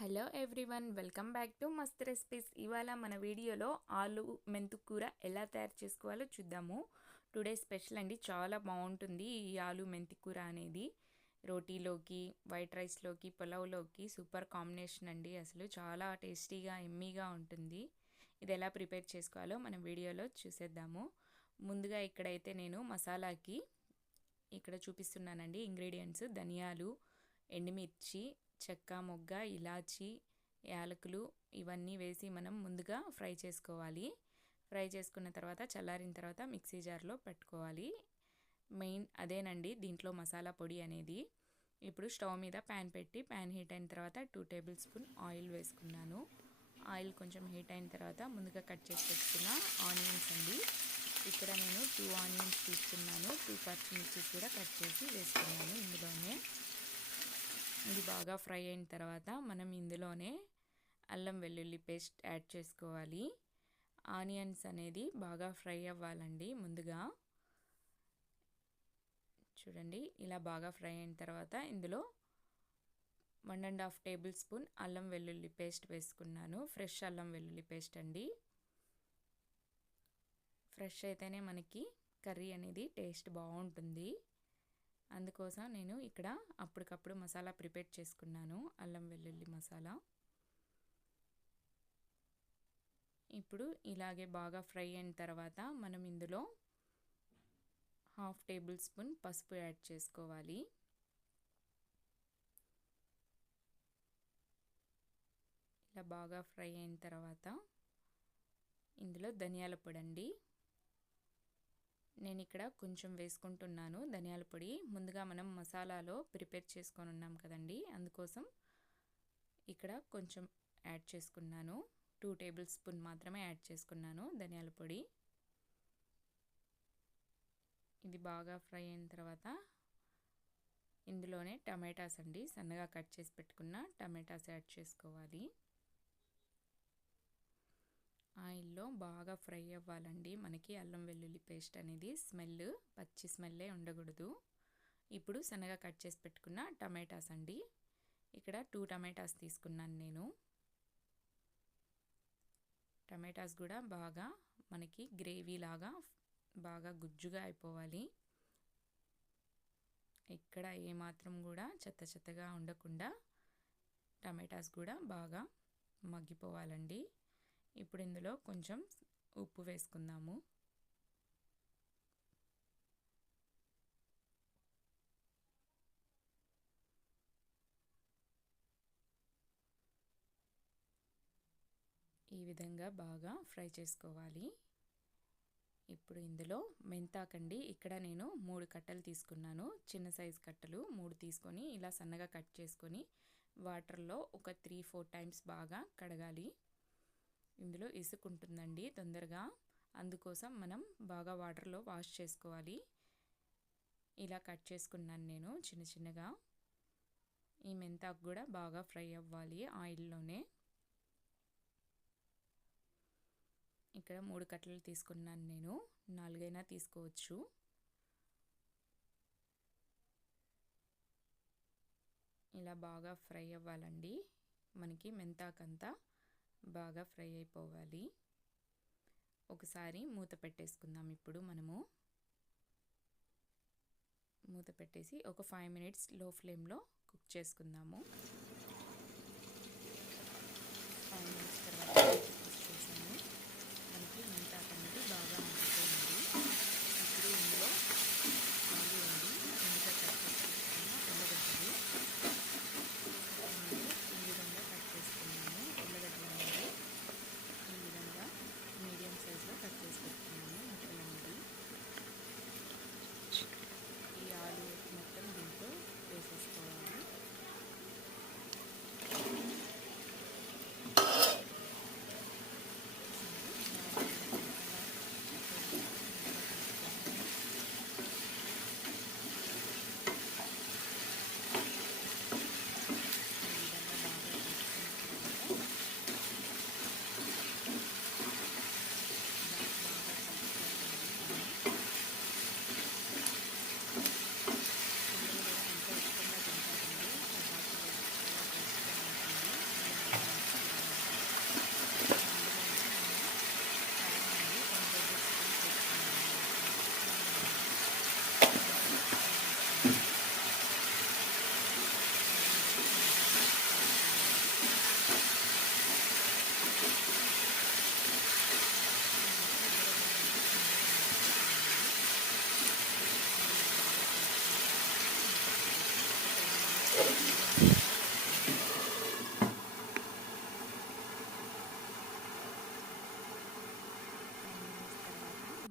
Hello everyone welcome back to Mast recipes. ఇవాళ మన వీడియోలో ఆలు మెంతు కూర ఎలా తయారు చేసుకోవాలో చూద్దాము. టుడే స్పెషల్ అండి చాలా బాగుంటుంది ఈ ఆలు మెంతి కూర అనేది. రోటీలోకి వైట్ రైస్లోకి పులావ్లోకి సూపర్ కాంబినేషన్ అండి అసలు. చాలా టేస్టీగా ఎమ్మీగా ఉంటుంది. ఇది ఎలా ప్రిపేర్ చేసుకోవాలో మనం వీడియోలో చూసేద్దాము. ముందుగా ఇక్కడైతే నేను మసాలాకి ఇక్కడ చూపిస్తున్నానండి ఇంగ్రీడియంట్స్. ధనియాలు ఎండుమిర్చి చెక్క మొగ్గ ఇలాచి యాలకులు ఇవన్నీ వేసి మనం ముందుగా ఫ్రై చేసుకోవాలి. ఫ్రై చేసుకున్న తర్వాత చల్లారిన తర్వాత మిక్సీ జార్లో పెట్టుకోవాలి. మెయిన్ అదేనండి దీంట్లో మసాలా పొడి అనేది. ఇప్పుడు స్టవ్ మీద ప్యాన్ పెట్టి ప్యాన్ హీట్ అయిన తర్వాత టూ టేబుల్ స్పూన్ ఆయిల్ వేసుకున్నాను. ఆయిల్ కొంచెం హీట్ అయిన తర్వాత ముందుగా కట్ చేసి పెట్టుకున్న ఆనియన్స్ అండి. ఇక్కడ నేను టూ ఆనియన్స్ తీసుకున్నాను. టూ పచ్చిమిర్చి కూడా కట్ చేసి వేసుకున్నాను ఇందులోనే. ఇది బాగా ఫ్రై అయిన తర్వాత మనం ఇందులోనే అల్లం వెల్లుల్లి పేస్ట్ యాడ్ చేసుకోవాలి. ఆనియన్స్ అనేది బాగా ఫ్రై అవ్వాలండి ముందుగా. చూడండి ఇలా బాగా ఫ్రై అయిన తర్వాత ఇందులో one and half tablespoon అల్లం వెల్లుల్లి పేస్ట్ వేసుకున్నాను. ఫ్రెష్ అల్లం వెల్లుల్లి పేస్ట్ అండి. ఫ్రెష్ అయితేనే మనకి కర్రీ అనేది టేస్ట్ బాగుంటుంది. అందుకోసం నేను ఇక్కడ అప్పటికప్పుడు మసాలా ప్రిపేర్ చేసుకున్నాను. అల్లం వెల్లుల్లి మసాలా. ఇప్పుడు ఇలాగే బాగా ఫ్రై అయిన తర్వాత మనం ఇందులో హాఫ్ టేబుల్ స్పూన్ పసుపు యాడ్ చేసుకోవాలి. ఇలా బాగా ఫ్రై అయిన తర్వాత ఇందులో ధనియాల పొడి అండి. నేను ఇక్కడ కొంచెం వేసుకుంటున్నాను ధనియాల పొడి. ముందుగా మనం మసాలాలో ప్రిపేర్ చేసుకొని ఉన్నాం కదండి. అందుకోసం ఇక్కడ కొంచెం యాడ్ చేసుకున్నాను. టూ టేబుల్ స్పూన్ మాత్రమే యాడ్ చేసుకున్నాను ధనియాల పొడి. ఇది బాగా ఫ్రై అయిన తర్వాత ఇందులోనే టమాటాస్ అండి. సన్నగా కట్ చేసి పెట్టుకున్న టమాటాస్ యాడ్ చేసుకోవాలి. ఆయిల్లో బాగా ఫ్రై అవ్వాలండి. మనకి అల్లం వెల్లుల్లి పేస్ట్ అనేది స్మెల్ పచ్చి స్మెల్లే ఉండకూడదు. ఇప్పుడు సన్నగా కట్ చేసి పెట్టుకున్న టమాటాస్ అండి. ఇక్కడ టూ టమాటాస్ తీసుకున్నాను నేను. టమాటాస్ కూడా బాగా మనకి గ్రేవీ లాగా బాగా గుజ్జుగా అయిపోవాలి. ఇక్కడ ఏమాత్రం కూడా చెత్త చెత్తగా ఉండకుండా టమాటాస్ కూడా బాగా మగ్గిపోవాలండి. ఇప్పుడు ఇందులో కొంచెం ఉప్పు వేసుకుందాము. ఈ విధంగా బాగా ఫ్రై చేసుకోవాలి. ఇప్పుడు ఇందులో మెంతాకండి. ఇక్కడ నేను మూడు కట్టలు తీసుకున్నాను. చిన్న సైజు కట్టలు మూడు తీసుకొని ఇలా సన్నగా కట్ చేసుకొని వాటర్లో ఒక త్రీ ఫోర్ టైమ్స్ బాగా కడగాలి. ఇందులో ఇసుకుంటుందండి తొందరగా. అందుకోసం మనం బాగా వాటర్లో వాష్ చేసుకోవాలి. ఇలా కట్ చేసుకున్నాను నేను చిన్న చిన్నగా. ఈ మెంతాకు కూడా బాగా ఫ్రై అవ్వాలి ఆయిల్లోనే. ఇక్కడ మూడు కట్టలు తీసుకున్నాను నేను. నాలుగైనా తీసుకోవచ్చు. ఇలా బాగా ఫ్రై అవ్వాలండి. మనకి మెంతాకంతా బాగా ఫ్రై అయిపోవాలి. ఒకసారి మూత పెట్టేసుకుందాం ఇప్పుడు మనము. మూత పెట్టేసి ఒక ఫైవ్ మినిట్స్లో ఫ్లేమ్లో కుక్ చేసుకుందాము. ఫైవ్ మినిట్స్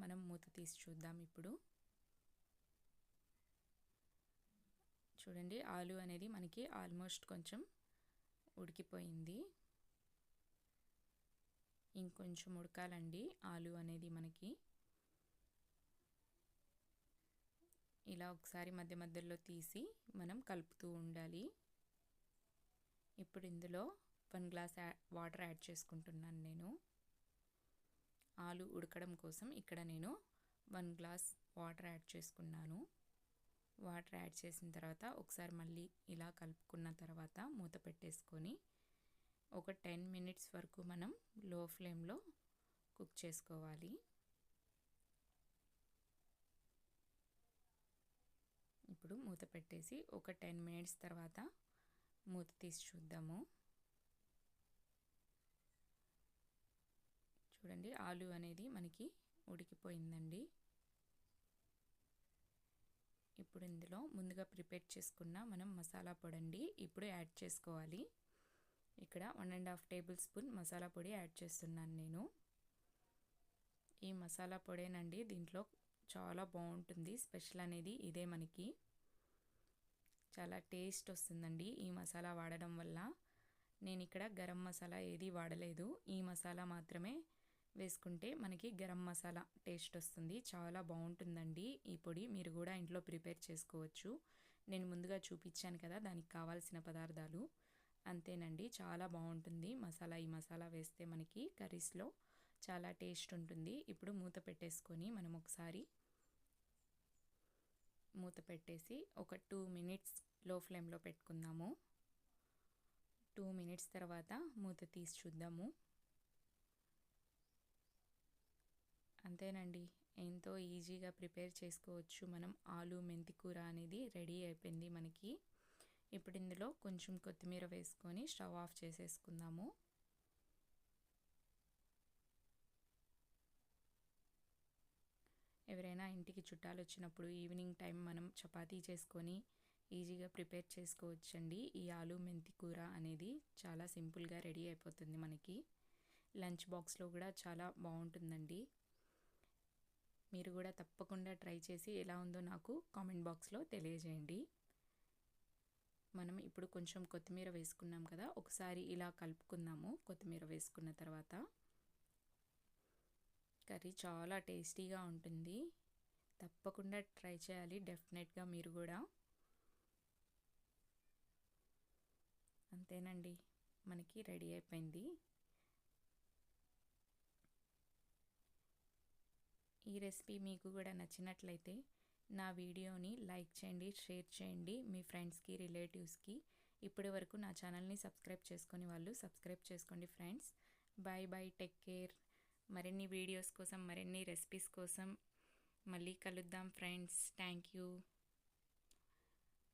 మనం మూత తీసి చూద్దాం ఇప్పుడు. చూడండి ఆలు అనేది మనకి ఆల్మోస్ట్ కొంచెం ఉడికిపోయింది. ఇంకొంచెం ఉడకాలండి. ఆలు అనేది మనకి ఇలా ఒకసారి మధ్య మధ్యలో తీసి మనం కలుపుతూ ఉండాలి. ఇప్పుడు ఇందులో వన్ గ్లాస్ వాటర్ యాడ్ చేసుకుంటున్నాను నేను. ఆలు ఉడకడం కోసం ఇక్కడ నేను వన్ గ్లాస్ వాటర్ యాడ్ చేసుకున్నాను. వాటర్ యాడ్ చేసిన తర్వాత ఒకసారి మళ్ళీ ఇలా కలుపుకున్న తర్వాత మూత పెట్టేసుకొని ఒక టెన్ మినిట్స్ వరకు మనం లో ఫ్లేమ్లో కుక్ చేసుకోవాలి. ఇప్పుడు మూత పెట్టేసి ఒక టెన్ మినిట్స్ తర్వాత మూత తీసి చూద్దాము. చూడండి ఆలు అనేది మనకి ఉడికిపోయిందండి. ఇప్పుడు ఇందులో ముందుగా ప్రిపేర్ చేసుకున్న మనం మసాలా పొడండి ఇప్పుడు యాడ్ చేసుకోవాలి. ఇక్కడ one and half tablespoon masala పొడి యాడ్ చేస్తున్నాను నేను. ఈ మసాలా పొడేనండి దీంట్లో చాలా బాగుంటుంది. స్పెషల్ అనేది ఇదే మనకి. చాలా టేస్ట్ వస్తుందండి ఈ మసాలా వాడడం వల్ల. నేను ఇక్కడ గరం మసాలా ఏది వాడలేదు. ఈ మసాలా మాత్రమే వేసుకుంటే మనకి గరం మసాలా టేస్ట్ వస్తుంది. చాలా బాగుంటుందండి. ఈ పొడి మీరు కూడా ఇంట్లో ప్రిపేర్ చేసుకోవచ్చు. నేను ముందుగా చూపించాను కదా దానికి కావాల్సిన పదార్థాలు. అంతేనండి చాలా బాగుంటుంది మసాలా. ఈ మసాలా వేస్తే మనకి కర్రీస్లో చాలా టేస్ట్ ఉంటుంది. ఇప్పుడు మూత పెట్టేసుకొని మనం ఒకసారి మూత పెట్టేసి ఒక టూ మినిట్స్ లో ఫ్లేమ్లో పెట్టుకుందాము. టూ మినిట్స్ తర్వాత మూత తీసి చూద్దాము. అంతేనండి. ఎంతో ఈజీగా ప్రిపేర్ చేసుకోవచ్చు. మనం ఆలు మెంతి కూర అనేది రెడీ అయిపోయింది మనకి. ఇప్పుడు ఇందులో కొంచెం కొత్తిమీర వేసుకొని స్టవ్ ఆఫ్ చేసేసుకుందాము. ఎవరైనా ఇంటికి చుట్టాలు వచ్చినప్పుడు ఈవినింగ్ టైం మనం చపాతీ చేసుకొని ఈజీగా ప్రిపేర్ చేసుకోవచ్చండి. ఈ ఆలు మెంతి కూర అనేది చాలా సింపుల్గా రెడీ అయిపోతుంది మనకి. లంచ్ బాక్స్లో కూడా చాలా బాగుంటుందండి. మీరు కూడా తప్పకుండా ట్రై చేసి ఎలా ఉందో నాకు కామెంట్ బాక్స్లో తెలియజేయండి. మనం ఇప్పుడు కొంచెం కొత్తిమీర వేసుకున్నాం కదా ఒకసారి ఇలా కలుపుకుందాము కొత్తిమీర వేసుకున్న తర్వాత. కర్రీ చాలా టేస్టీగా ఉంటుంది. తప్పకుండా ట్రై చేయాలి డెఫినెట్గా మీరు కూడా. అంతేనండి. మనకి రెడీ అయిపోయింది. ఈ రెసిపీ మీకు కూడా నచ్చినట్లయితే నా వీడియోని లైక్ చేయండి షేర్ చేయండి. మీ ఫ్రెండ్స్కి రిలేటివ్స్కి. ఇప్పటి వరకు నా ఛానల్ని సబ్స్క్రైబ్ చేసుకొని వాళ్ళు సబ్స్క్రైబ్ చేసుకోండి friends. Bye bye take care. మరిన్ని వీడియోస్ కోసం మరిన్ని రెసిపీస్ కోసం మళ్ళీ కలుద్దాం ఫ్రెండ్స్. Thank you.